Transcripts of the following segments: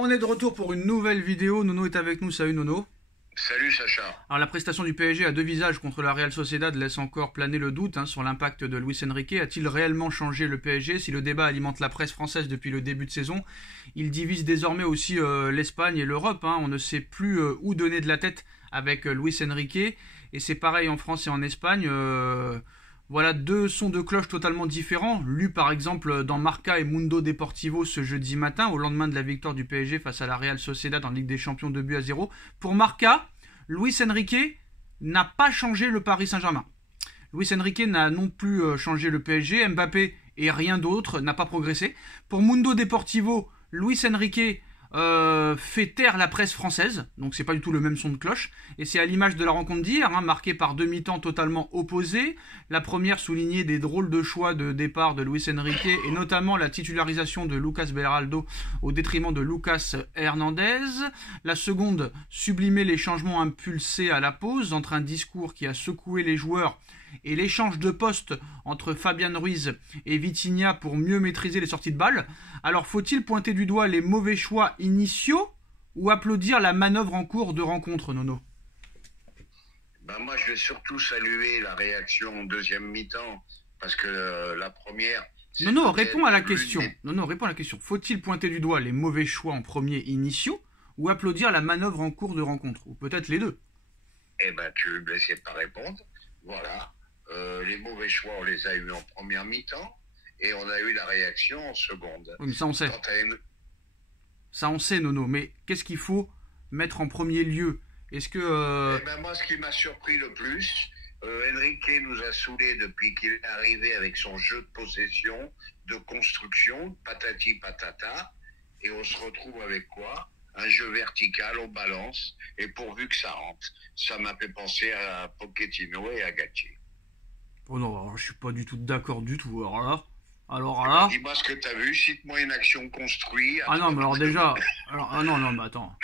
On est de retour pour une nouvelle vidéo. Nono est avec nous. Salut Nono. Salut Sacha. Alors la prestation du PSG à deux visages contre la Real Sociedad laisse encore planer le doute sur l'impact de Luis Enrique. A-t-il réellement changé le PSG? Si le débat alimente la presse française depuis le début de saison, il divise désormais aussi l'Espagne et l'Europe. On ne sait plus où donner de la tête avec Luis Enrique. Et c'est pareil en France et en Espagne. Voilà deux sons de cloche totalement différents, lus par exemple dans Marca et Mundo Deportivo ce jeudi matin, au lendemain de la victoire du PSG face à la Real Sociedad en Ligue des Champions 2-0. Pour Marca, Luis Enrique n'a pas changé le Paris Saint-Germain. Luis Enrique n'a non plus changé le PSG, Mbappé et rien d'autre n'a pas progressé. Pour Mundo Deportivo, Luis Enrique fait taire la presse française, donc c'est pas du tout le même son de cloche, et c'est à l'image de la rencontre d'hier, marquée par deux mi-temps totalement opposés. La première soulignait des drôles de choix de départ de Luis Enrique, et notamment la titularisation de Lucas Beraldo au détriment de Lucas Hernandez. La seconde sublimait les changements impulsés à la pause, entre un discours qui a secoué les joueurs et l'échange de postes entre Fabian Ruiz et Vitinha pour mieux maîtriser les sorties de balles. Alors faut-il pointer du doigt les mauvais choix initiaux ou applaudir la manœuvre en cours de rencontre, Nono? Moi je vais surtout saluer la réaction en deuxième mi-temps, parce que la première... Nono, réponds à la question. Nono, réponds à la question. Faut-il pointer du doigt les mauvais choix en premier initiaux ou applaudir la manœuvre en cours de rencontre? Ou peut-être les deux. Tu ne me laissais pas répondre. Voilà. Les mauvais choix, on les a eus en première mi-temps et on a eu la réaction en seconde. Oui, mais ça on sait. Ça on sait, Nono. Mais qu'est-ce qu'il faut mettre en premier lieu? Est-ce que... Moi, ce qui m'a surpris le plus, Enrique nous a saoulés depuis qu'il est arrivé avec son jeu de possession, de construction, patati patata, et on se retrouve avec quoi? Un jeu vertical, on balance, et pourvu que ça rentre. Ça m'a fait penser à Pochettino et à Galtier. Oh non, alors, je suis pas du tout d'accord du tout. Alors là... Dis-moi ce que tu as vu, cite-moi une action construite. Ah non, mais alors déjà... non, mais attends.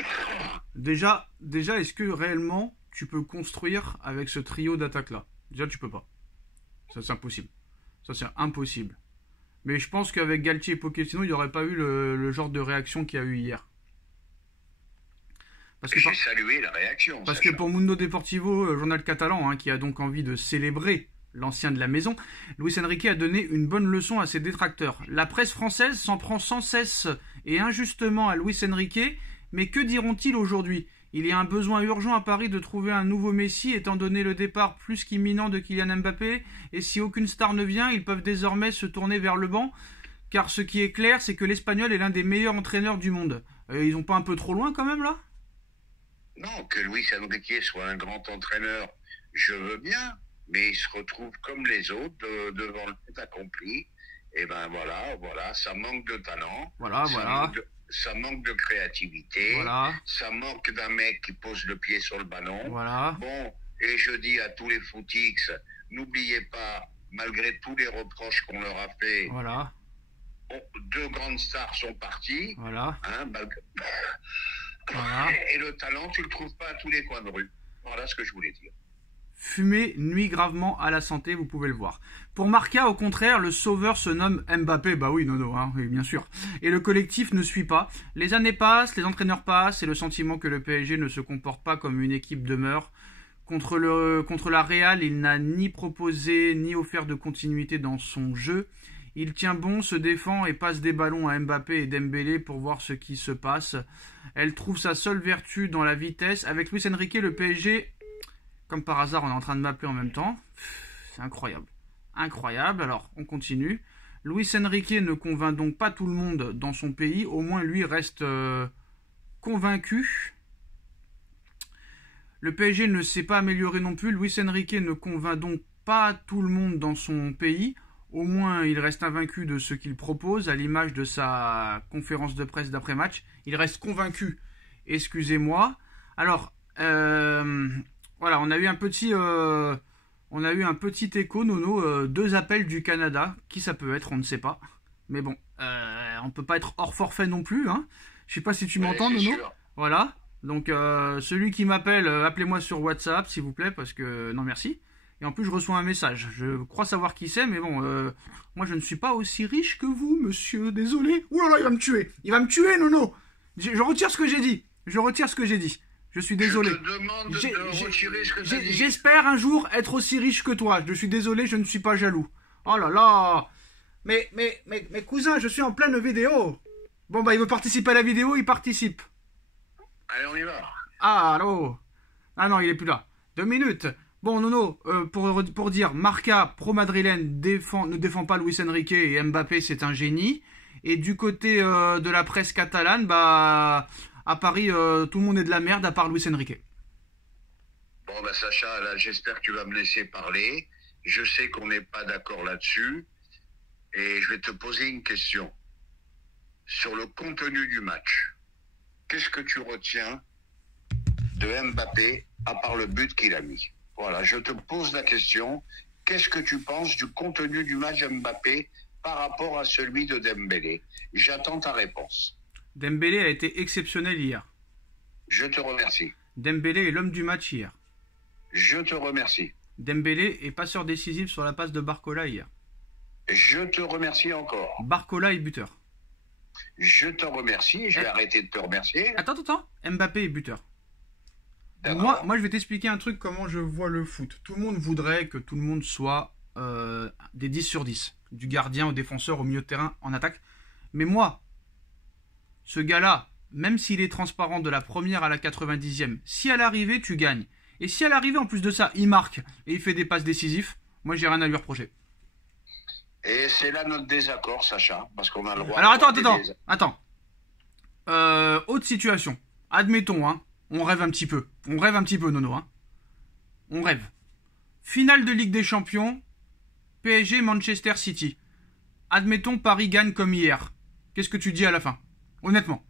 Déjà, est-ce que réellement tu peux construire avec ce trio d'attaque-là? Déjà, tu peux pas. Ça, c'est impossible. Mais je pense qu'avec Galtier et Pochettino, il n'y aurait pas eu le genre de réaction qu'il y a eu hier. J'ai salué la réaction. Parce que pour Mundo Deportivo, journal catalan, qui a donc envie de célébrer l'ancien de la maison, Luis Enrique a donné une bonne leçon à ses détracteurs. La presse française s'en prend sans cesse et injustement à Luis Enrique, mais que diront-ils aujourd'hui? Il y a un besoin urgent à Paris de trouver un nouveau Messi, étant donné le départ plus qu'imminent de Kylian Mbappé, et si aucune star ne vient, ils peuvent désormais se tourner vers le banc, car ce qui est clair, c'est que l'Espagnol est l'un des meilleurs entraîneurs du monde. Ils n'ont pas un peu trop loin quand même là? Non, que Luis Enrique soit un grand entraîneur, je veux bien, mais il se retrouve comme les autres devant le fait accompli. Et voilà, ça manque de talent, ça manque de créativité, ça manque d'un mec qui pose le pied sur le ballon. Bon, et je dis à tous les footix, n'oubliez pas, malgré tous les reproches qu'on leur a fait, deux grandes stars sont parties. Et le talent, tu le trouves pas à tous les coins de rue. Voilà ce que je voulais dire. Fumer nuit gravement à la santé, vous pouvez le voir. Pour Marca, au contraire, le sauveur se nomme Mbappé. Bah oui, Nono, oui, bien sûr. Et le collectif ne suit pas. Les années passent, les entraîneurs passent, et le sentiment que le PSG ne se comporte pas comme une équipe demeure. Contre la Real, il n'a ni proposé, ni offert de continuité dans son jeu. Il tient bon, se défend et passe des ballons à Mbappé et Dembélé pour voir ce qui se passe. Elle trouve sa seule vertu dans la vitesse. Avec Luis Enrique, le PSG... Comme par hasard, on est en train de m'appeler en même temps. C'est incroyable. Incroyable. Alors, on continue. Luis Enrique ne convainc donc pas tout le monde dans son pays. Au moins, lui reste convaincu. Le PSG ne s'est pas amélioré non plus. Luis Enrique ne convainc donc pas tout le monde dans son pays. Au moins, il reste invaincu de ce qu'il propose, à l'image de sa conférence de presse d'après-match. Il reste convaincu. Excusez-moi. Alors... Voilà, on a eu un petit écho, Nono, deux appels du Canada. Qui ça peut être, on ne sait pas. Mais bon, on ne peut pas être hors forfait non plus. Je sais pas si tu m'entends, Nono. Sûr. Voilà, donc celui qui m'appelle, appelez-moi sur WhatsApp, s'il vous plaît, parce que... Non, merci. Et en plus, je reçois un message. Je crois savoir qui c'est, mais bon, moi, je ne suis pas aussi riche que vous, monsieur. Désolé. Ouh là là, il va me tuer. Il va me tuer, Nono. Je retire ce que j'ai dit. Je retire ce que j'ai dit. Je suis désolé. Je te demande de retirer ce que tu as dit. J'espère un jour être aussi riche que toi. Je suis désolé, je ne suis pas jaloux. Oh là là. Mais cousin, je suis en pleine vidéo. Bon bah il veut participer à la vidéo, il participe. Allez, on y va. Ah, allô. Ah non, il est plus là. 2 minutes. Bon, Nono, pour dire, Marca, pro-madrilène, ne défend pas Luis Enrique et Mbappé, c'est un génie. Et du côté de la presse catalane, bah, à Paris, tout le monde est de la merde à part Luis Enrique. Bon, bah Sacha, là, j'espère que tu vas me laisser parler. Je sais qu'on n'est pas d'accord là-dessus. Et je vais te poser une question. Sur le contenu du match, qu'est-ce que tu retiens de Mbappé à part le but qu'il a mis? Voilà, je te pose la question. Qu'est-ce que tu penses du contenu du match de Mbappé par rapport à celui de Dembélé? J'attends ta réponse. Dembélé a été exceptionnel hier. Je te remercie. Dembélé est l'homme du match hier. Je te remercie. Dembélé est passeur décisif sur la passe de Barcola hier. Je te remercie encore. Barcola est buteur. Je te remercie. Je vais arrêter de te remercier. Attends. Mbappé est buteur. Moi, je vais t'expliquer un truc, comment je vois le foot. Tout le monde voudrait que tout le monde soit des 10 sur 10. Du gardien au défenseur, au milieu de terrain, en attaque. Mais moi, ce gars-là, même s'il est transparent de la première à la 90e, si à l'arrivée, tu gagnes. Et si à l'arrivée, en plus de ça, il marque et il fait des passes décisives, moi, j'ai rien à lui reprocher. Et c'est là notre désaccord, Sacha, parce qu'on a le droit... Alors, attends. Autre situation. Admettons, hein. On rêve un petit peu. Nono. Hein. On rêve. Finale de Ligue des Champions. PSG Manchester City. Admettons Paris gagne comme hier. Qu'est-ce que tu dis à la fin? Honnêtement.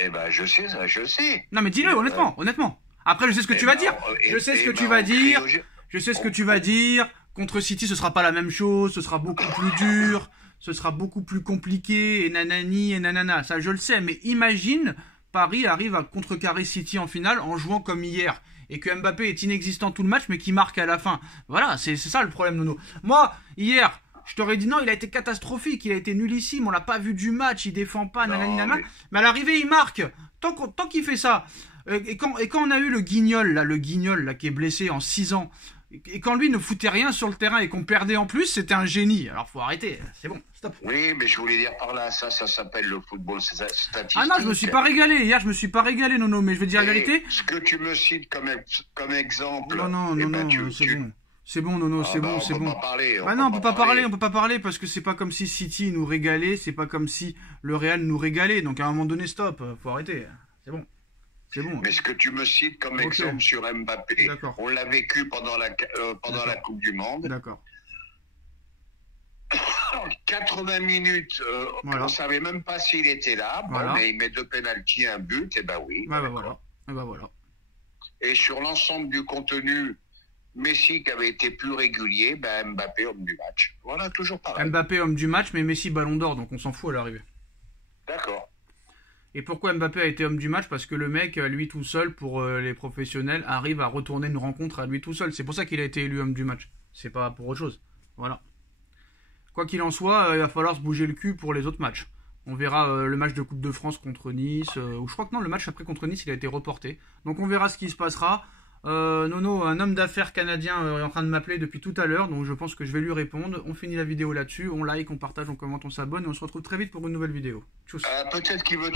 Eh ben, je sais ça, je sais. Non mais dis-le, honnêtement. Après, je sais ce que tu vas dire. Je sais ce que tu vas dire. Contre City, ce sera pas la même chose. Ce sera beaucoup plus dur. Ce sera beaucoup plus compliqué. Et nanani et nanana. Ça, je le sais. Mais imagine... Paris arrive à contrecarrer City en finale en jouant comme hier. Et que Mbappé est inexistant tout le match, mais qui marque à la fin. Voilà, c'est ça le problème, Nono. Moi, hier, je t'aurais dit non, il a été catastrophique, il a été nullissime, on l'a pas vu du match, il défend pas, nanana. Mais à l'arrivée, il marque. Tant qu'il fait ça. Et quand on a eu le Guignol, là, qui est blessé en 6 ans, et quand lui ne foutait rien sur le terrain et qu'on perdait en plus, c'était un génie. Alors faut arrêter, c'est bon, stop. Oui, mais je voulais dire par là, ça s'appelle le football statistique. Ah non, je me suis pas régalé. Hier, je me suis pas régalé, Nono, mais je vais te dire la vérité. Ce que tu me cites comme exemple... Non, c'est bon, Nono, c'est bon. On peut pas parler. On peut pas parler parce que c'est pas comme si City nous régalait, c'est pas comme si le Real nous régalait. Donc à un moment donné, stop, faut arrêter. C'est bon. Mais ce que tu me cites comme exemple sur Mbappé, on l'a vécu pendant la Coupe du Monde. D'accord. 80 minutes, on ne savait même pas s'il était là. Mais il met 2 pénaltys, un but, et ben oui. Voilà. Et sur l'ensemble du contenu, Messi qui avait été plus régulier, Mbappé homme du match. Voilà, toujours pareil. Mbappé homme du match, mais Messi ballon d'or, donc on s'en fout à l'arrivée. D'accord. Et pourquoi Mbappé a été homme du match? Parce que le mec, à lui tout seul, pour les professionnels, arrive à retourner une rencontre à lui tout seul. C'est pour ça qu'il a été élu homme du match. C'est pas pour autre chose. Voilà. Quoi qu'il en soit, il va falloir se bouger le cul pour les autres matchs. On verra le match de Coupe de France contre Nice. Ou je crois que non, le match après contre Nice, il a été reporté. Donc on verra ce qui se passera. Nono, un homme d'affaires canadien est en train de m'appeler depuis tout à l'heure. Donc je pense que je vais lui répondre. On finit la vidéo là-dessus. On like, on partage, on commente, on s'abonne. Et on se retrouve très vite pour une nouvelle vidéo. Tchuss. Peut-être qu'il veut te